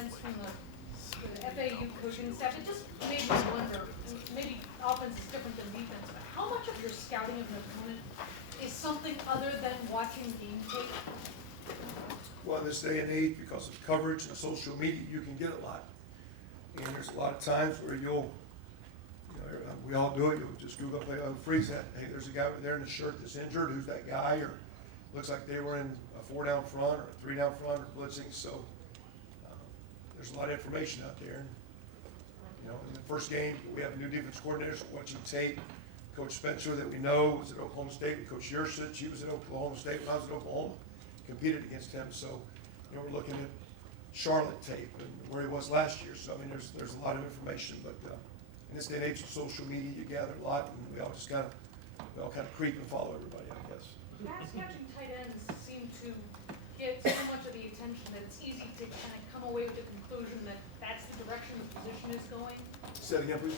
comments from the FAU coaching staff, it just made me wonder, and maybe offense is different than defense, but how much of your scouting of an opponent is something other than watching game tape? Well, in this day and age, because of coverage and social media, you can get a lot. And there's a lot of times where we all do it, you'll just Google, freeze that. Hey, there's a guy over there in the shirt that's injured, who's that guy? Or looks like they were in a 4-down front or a 3-down front or blitzing. So there's a lot of information out there. In the first game, we have a new defense coordinator, so watching tape. Coach Spencer, that we know, was at Oklahoma State, and Coach Yersich, he was at Oklahoma State when I was at Oklahoma, competed against him. So, we're looking at Charlotte tape and where he was last year. So, there's a lot of information, but in this day and age of social media, you gather a lot, and we all kind of creep and follow everybody, I guess. Pass catching tight ends seem to get so much of the attention that it's easy to kind of come away with the conclusion that that's the direction the position is going. Say it again, please.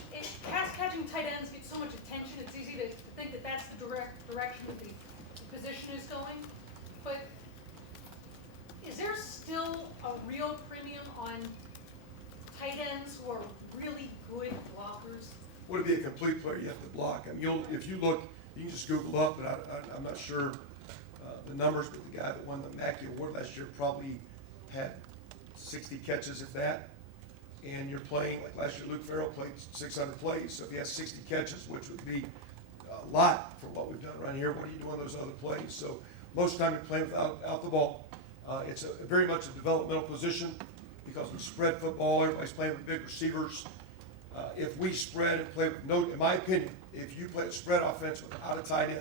Pass catching tight ends get so much attention, it's easy to think that that's the direction that the position is going. But is there still a real premium on tight ends who are really good blockers? Would it be a complete player? You have to block. If you look, you can just Google up, but I'm not sure the numbers, but the guy that won the Mackey Award last year probably had 60 catches, if that. And you're playing, like last year, Luke Farrell played 600 plays. So if he has 60 catches, which would be a lot for what we've done around here, what do you do on those other plays? So most of the time you're playing without the ball. It's very much a developmental position because we spread football. Everybody's playing with big receivers. If we spread and play with in my opinion, if you play a spread offense without a tight end,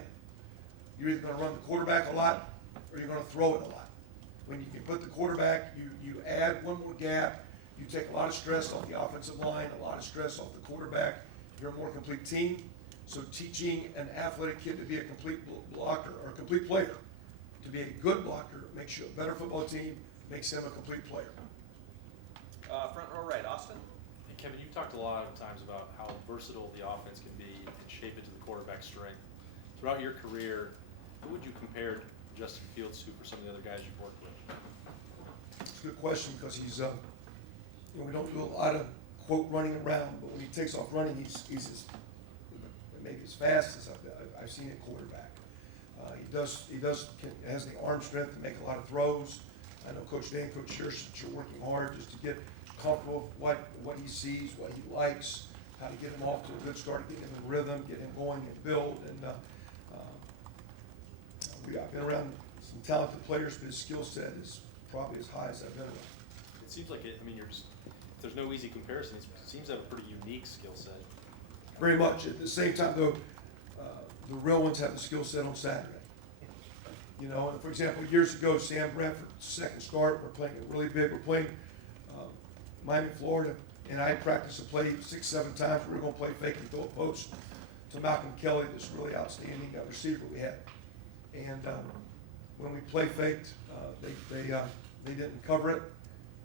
you're either going to run the quarterback a lot or you're going to throw it a lot. When you can put the quarterback, you add one more gap, you take a lot of stress off the offensive line, a lot of stress off the quarterback. You're a more complete team. So teaching an athletic kid to be a complete blocker or a complete player, to be a good blocker, makes you a better football team, makes him a complete player. Front row right, Austin. Hey, Kevin, you've talked a lot of times about how versatile the offense can be and shape it to the quarterback's strength. Throughout your career, who would you compare Justin Fields to for some of the other guys you've worked with? It's a good question because he's, we don't do a lot of quote running around, but when he takes off running, he's maybe as fast as I've seen at quarterback. He has the arm strength to make a lot of throws. I know Coach Dan, Coach Yersich are working hard just to get comfortable with what he sees, what he likes, how to get him off to a good start, get him in rhythm, get him going and build. And I've been around some talented players, but his skill set is probably as high as I've been around. It seems like there's no easy comparison. It seems to have a pretty unique skill set. Very much. At the same time, though, the real ones have the skill set on Saturday. And for example, years ago, Sam Bradford's second start, we're playing it really big. We're playing Miami, Florida, and I practiced a play 6-7 times. We were going to play fake and throw a post to Malcolm Kelly, this really outstanding receiver we had. And when we play faked, they didn't cover it,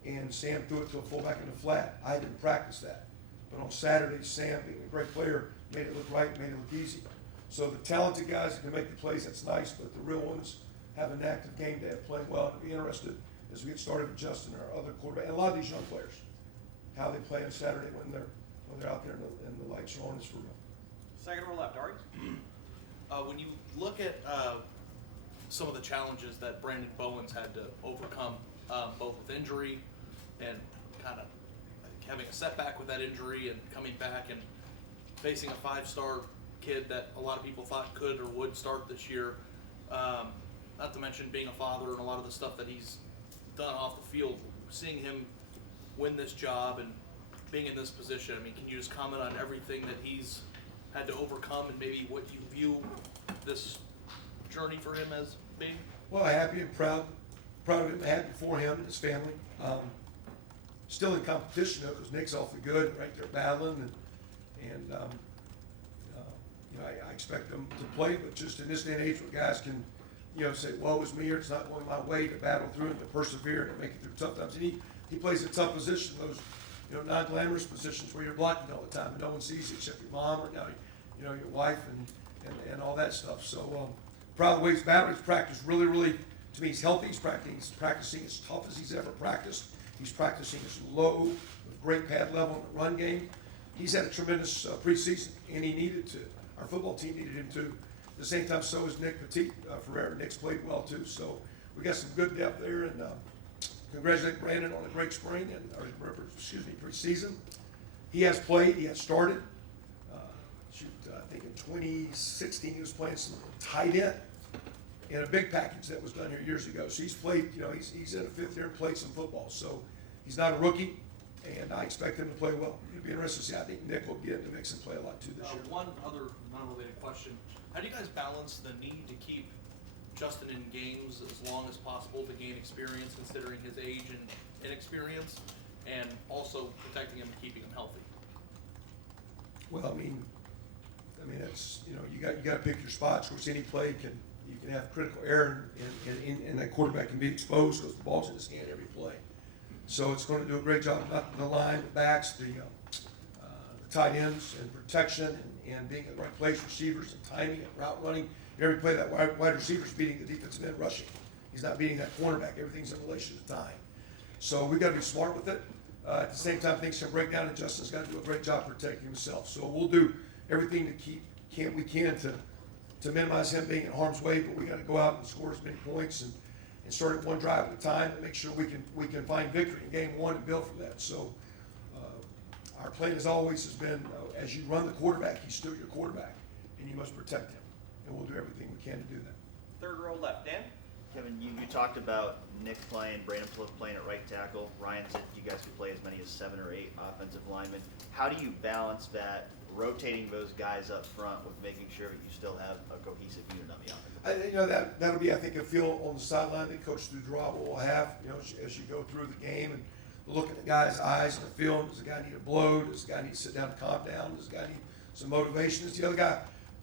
and Sam threw it to a fullback in the flat. I didn't practice that. But on Saturday, Sam, being a great player, made it look right, made it look easy. So the talented guys that can make the plays, that's nice, but the real ones have an active game day of playing well. And be interested as we get started with Justin and our other quarterback, and a lot of these young players, how they play on Saturday when they're out there and the lights are on is for real. Second row left, Ari. When you look at some of the challenges that Brandon Bowens had to overcome, both with injury and kind of having a setback with that injury and coming back and facing a 5-star kid that a lot of people thought could or would start this year, not to mention being a father and a lot of the stuff that he's done off the field, seeing him win this job and being in this position, can you just comment on everything that he's had to overcome and maybe what you view this journey for him as being? Well, I'm happy and proud of him, happy for him and his family. Still in competition though, because Nick's awfully good, right there battling, and I expect them to play, but just in this day and age where guys can, say, woe is me, or it's not going my way, to battle through it, to persevere and make it through tough times. And he plays a tough position, those non-glamorous positions where you're blocking all the time and no one sees you except your mom or your wife and all that stuff. So proud of the way he's battled. He's practiced really, to me, he's healthy. He's practicing as tough as he's ever practiced. He's practicing his low with great pad level in the run game. He's had a tremendous preseason, and he needed to. Our football team needed him to. At the same time, so is Nick Petit Ferrer. Nick's played well too. So we got some good depth there, and congratulate Brandon on a great spring and preseason. He has played. He has started. I think in 2016 he was playing some tight end in a big package that was done here years ago. So he's played. He's in a fifth year and played some football. So he's not a rookie, and I expect him to play well. It'll be interesting to see. I think Nick will get in the mix and play a lot too this year. One other non-related question. How do you guys balance the need to keep Justin in games as long as possible to gain experience, considering his age and inexperience, and also protecting him and keeping him healthy? Well, I mean, that's, you got to pick your spots. Of course, any play you can have critical error, and that quarterback can be exposed because the ball's in his hand every play. So it's going to do a great job, not the line, the backs, the tight ends, and protection, and being in the right place, receivers, and timing, and route running. Every play that wide receiver's beating the defensive end rushing. He's not beating that cornerback. Everything's in relation to time. So we've got to be smart with it. At the same time, things can break down, and Justin's got to do a great job protecting himself. So we'll do everything we can to minimize him being in harm's way, but we got to go out and score as many points and start it one drive at a time and make sure we can find victory in game one and build from that. So our plan as always has been, as you run the quarterback, he's still your quarterback, and you must protect him, and we'll do everything we can to do that. Third row left, Dan? Kevin, you talked about Nick playing, Brandon playing at right tackle. Ryan said you guys could play as many as 7 or 8 offensive linemen. How do you balance that, rotating those guys up front with making sure that you still have a cohesive unit on the offensive line? That'll be, I think, a feel on the sideline that Coach Dudrawa will have, as you go through the game and look at the guy's eyes and the film. Does the guy need a blow? Does the guy need to sit down and calm down? Does the guy need some motivation? Does the other guy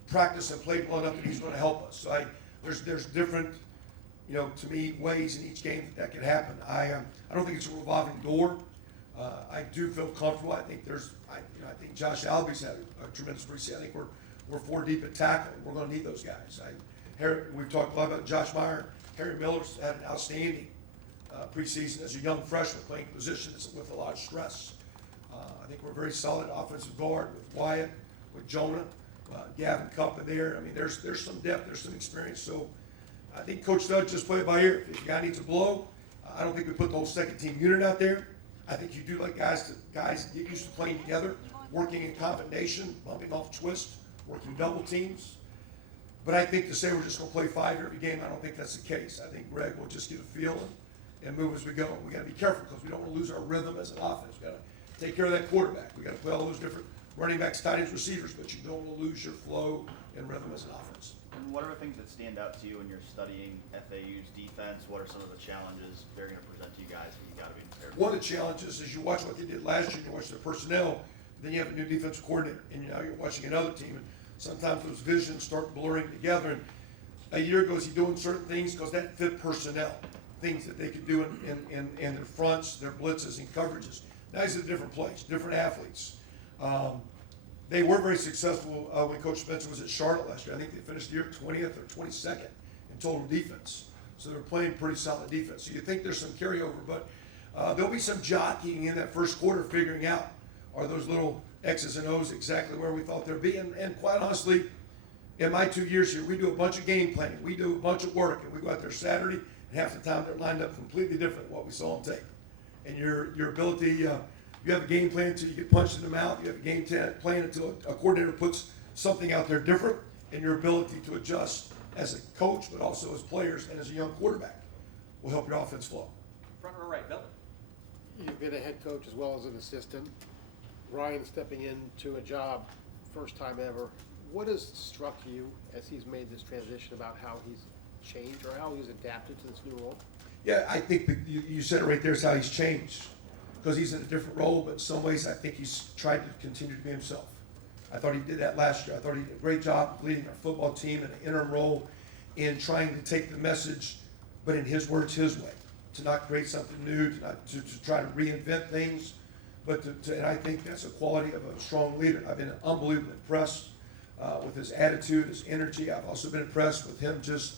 practice and play well enough that he's going to help us? So there's different, to me, ways in each game that can happen. I don't think it's a revolving door. I do feel comfortable. I think I think Josh Albies had a tremendous preseason. I think we're 4 deep at tackle. We're going to need those guys. We've talked a lot about Josh Meyer. Harry Miller's had an outstanding preseason as a young freshman playing positions with a lot of stress. I think we're very solid offensive guard with Wyatt, with Jonah, Gavin Kuppa there. I mean, there's some depth, there's some experience. So I think Coach Doug just play it by ear. If the guy needs a blow, I don't think we put the whole second team unit out there. I think you do like guys get used to playing together, working in combination, bumping off twist, working double teams. But I think to say we're just going to play 5 every game, I don't think that's the case. I think Greg will just get a feel and move as we go. We got to be careful because we don't want to lose our rhythm as an offense. We got to take care of that quarterback. We got to play all those different running backs, tight ends, receivers, but you don't want to lose your flow and rhythm as an offense. And what are the things that stand out to you when you're studying FAU's defense? What are some of the challenges they're going to present to you guys that you got to be prepared for? One of the challenges is you watch what they did last year, you watch their personnel, then you have a new defensive coordinator, and now you're watching another team, and sometimes those visions start blurring together. And a year ago, is he doing certain things because that fit personnel, things that they could do in their fronts, their blitzes, and coverages. Now he's at a different place, different athletes. They were very successful when Coach Spencer was at Charlotte last year. I think they finished the year 20th or 22nd in total defense. So they're playing pretty solid defense. So you think there's some carryover, but there'll be some jockeying in that first quarter, figuring out are those little X's and O's exactly where we thought they'd be. And quite honestly, in my 2 years here, we do a bunch of game planning. We do a bunch of work, and we go out there Saturday, and half the time they're lined up completely different than what we saw on tape. And your ability, you have a game plan until you get punched in the mouth. You have a game plan until a coordinator puts something out there different, and your ability to adjust as a coach, but also as players and as a young quarterback will help your offense flow. Front row right, Bill? You've been a head coach as well as an assistant. Ryan stepping into a job, first time ever. What has struck you as he's made this transition about how he's changed or how he's adapted to this new role? Yeah, I think that you said it right there is how he's changed, because he's in a different role, but in some ways I think he's tried to continue to be himself. I thought he did that last year. I thought he did a great job leading our football team in an interim role in trying to take the message, but in his words, his way, to not create something new, to try to reinvent things, but and I think that's a quality of a strong leader. I've been unbelievably impressed with his attitude, his energy. I've also been impressed with him just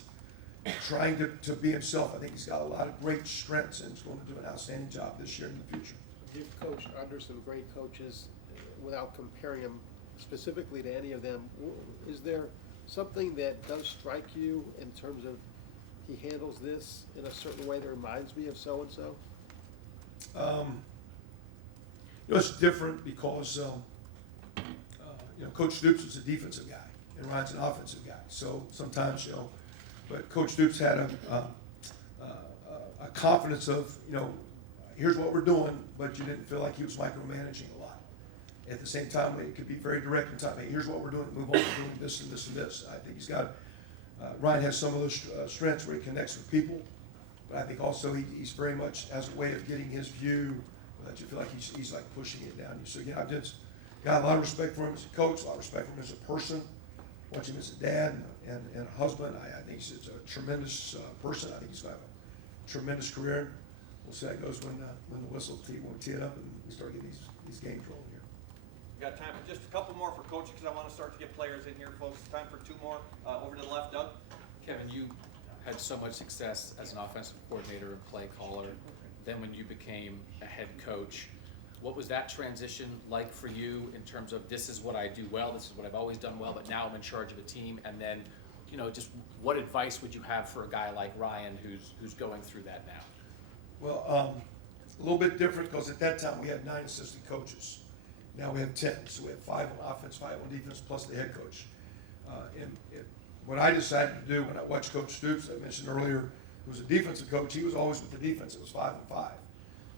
trying to be himself. I think he's got a lot of great strengths and he's going to do an outstanding job this year and in the future. You've coached under some great coaches. Without comparing him specifically to any of them, is there something that does strike you in terms of he handles this in a certain way that reminds me of so-and-so? It's different because, Coach Stoops is a defensive guy and Ryan's an offensive guy. So sometimes, but Coach Stoops had a confidence of, here's what we're doing, but you didn't feel like he was micromanaging a lot. At the same time, it could be very direct in time. Hey, here's what we're doing. Move on. We're doing this and this and this. I think he's got. Ryan has some of those strengths where he connects with people, but I think also he's very much has a way of getting his view that you feel like he's like pushing it down you. So again, I've just got a lot of respect for him as a coach, a lot of respect for him as a person. Watch him as a dad and a husband. I think he's a tremendous person. I think he's going to have a tremendous career. We'll see how it goes when the whistle tee it up and we start getting these games rolling here. We got time for just a couple more for coaching because I want to start to get players in here, folks. Time for two more. Over to the left, Doug. Kevin, you had so much success as an offensive coordinator and play caller. Then when you became a head coach, what was that transition like for you in terms of this is what I do well, this is what I've always done well, but now I'm in charge of a team? And then, just what advice would you have for a guy like Ryan who's going through that now? Well, a little bit different because at that time we had 9 assistant coaches. Now we have 10, so we have 5 on offense, 5 on defense, plus the head coach. What I decided to do when I watched Coach Stoops, I mentioned earlier, who was a defensive coach, he was always with the defense. It was 5 and 5.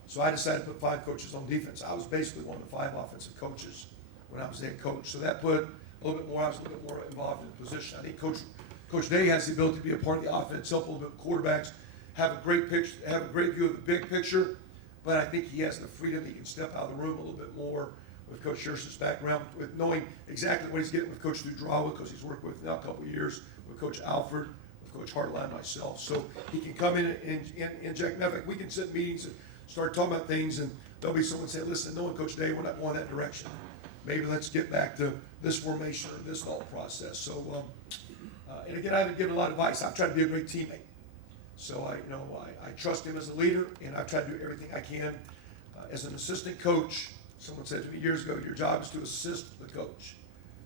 So I decided to put 5 coaches on defense. I was basically one of the 5 offensive coaches when I was head coach. So that put a little bit more, I was a little bit more involved in the position. I think Coach Day has the ability to be a part of the offense, help a little bit with quarterbacks, have a great picture, have a great view of the big picture, but I think he has the freedom, he can step out of the room a little bit more with Coach Scherster's background, with knowing exactly what he's getting with Coach Dudrawa, because he's worked with now a couple of years, with Coach Alford, with Coach Hartline, myself. So he can come in and inject. Matter of fact, we can sit in meetings and start talking about things, and there'll be someone saying, listen, knowing Coach Day, we're not going that direction. Maybe let's get back to this formation or this thought process. So, and again, I haven't given a lot of advice. I've tried to be a great teammate. So I trust him as a leader, and I've tried to do everything I can. As an assistant coach, someone said to me years ago, your job is to assist the coach.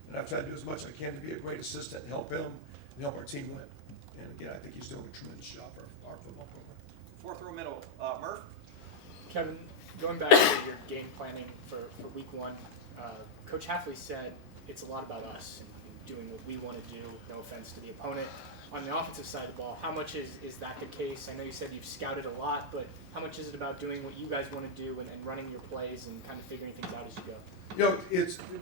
And I've tried to do as much as I can to be a great assistant and help him and help our team win. And again, I think he's doing a tremendous job for our football program. 4th row middle, Murph. Kevin, going back to your game planning for week 1, Coach Hafley said it's a lot about us and doing what we want to do, no offense to the opponent. On the offensive side of the ball, how much is that the case? I know you said you've scouted a lot, but how much is it about doing what you guys want to do and running your plays and kind of figuring things out as you go?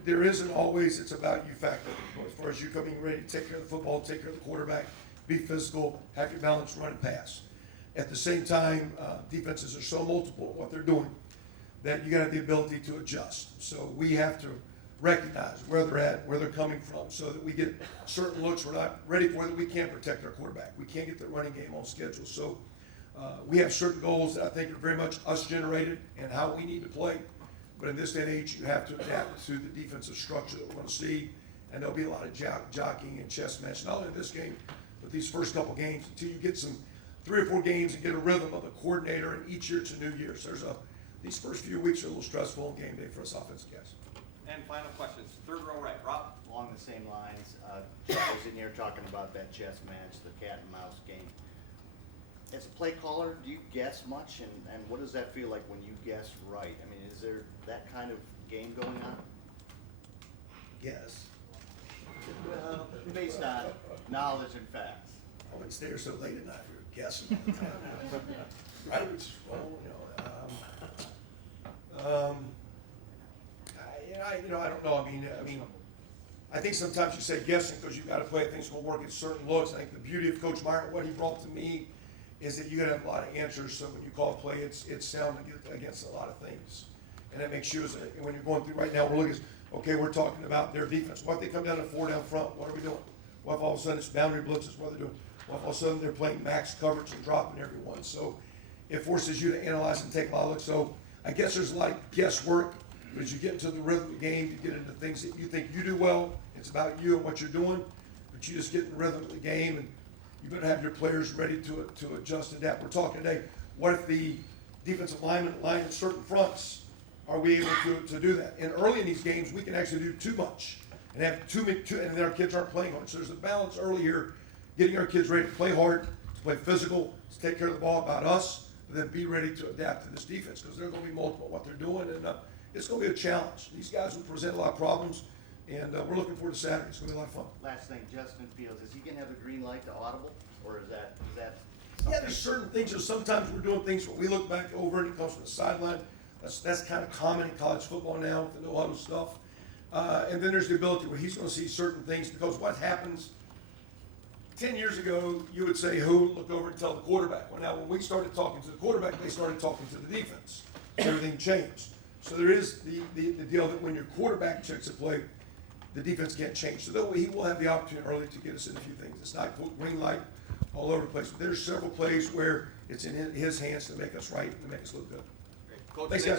There isn't always, it's about you factor. As far as you coming ready to take care of the football, take care of the quarterback, be physical, have your balance, run and pass. At the same time, defenses are so multiple at what they're doing that you got to have the ability to adjust. So we have to recognize where they're at, where they're coming from, so that we get certain looks we're not ready for that we can't protect our quarterback. We can't get the running game on schedule. So we have certain goals that I think are very much us generated and how we need to play. But in this day and age, you have to adapt to the defensive structure that we're going to see, and there'll be a lot of jockeying and chess match, not only in this game, but these first couple games until you get some 3 or 4 games and get a rhythm of the coordinator, and each year it's a new year. So these first few weeks are a little stressful on game day for us offensive guys. And final questions. 3rd row right, Rob. Along the same lines, I was in here talking about that chess match, the cat and mouse game. As a play caller, do you guess much, and what does that feel like when you guess right? I mean, is there that kind of game going on? Yes. Well, based on knowledge and facts. I wouldn't stay here so late at night if we were guessing. Right, which is wrong, I don't know. I mean, I think sometimes you say guessing because you've got to play things will work at certain looks. I think the beauty of Coach Meyer, what he brought to me, is that you got to have a lot of answers. So when you call a play, it's sound against a lot of things, and that makes you when you're going through right now, we're looking at, okay, we're talking about their defense. What if they come down to 4 down front? What are we doing? What if all of a sudden it's boundary blitzes? What are they doing? What if all of a sudden they're playing max coverage and dropping everyone? So it forces you to analyze and take a lot of looks. So I guess there's a lot of guesswork, but as you get into the rhythm of the game, you get into things that you think you do well. It's about you and what you're doing, but you just get in the rhythm of the game. And you better have your players ready to adjust and adapt. We're talking today, what if the defensive linemen line in certain fronts? Are we able to do that? And early in these games, we can actually do too much and have and then our kids aren't playing hard. So there's a balance early here, getting our kids ready to play hard, to play physical, to take care of the ball about us, and then be ready to adapt to this defense, because they're going to be multiple what they're doing, and it's going to be a challenge. These guys will present a lot of problems, and we're looking forward to Saturday. It's going to be a lot of fun. Last thing, Justin Fields, is he gonna have a green light to audible, or is that Yeah, something? there's certain things, sometimes we're doing things where we look back over and it comes from the sideline. That's kind of common in college football now with the no huddle stuff. And then there's the ability where he's gonna see certain things, because what happens, 10 years ago, you would say, who, look over and tell the quarterback. Well, now, when we started talking to the quarterback, they started talking to the defense. Everything changed. So there is the deal that when your quarterback checks a play, the defense can't change. So that way, he will have the opportunity early to get us in a few things. It's not green light all over the place. But there's several plays where it's in his hands to make us right and to make us look good. Coach, Thanks, guys.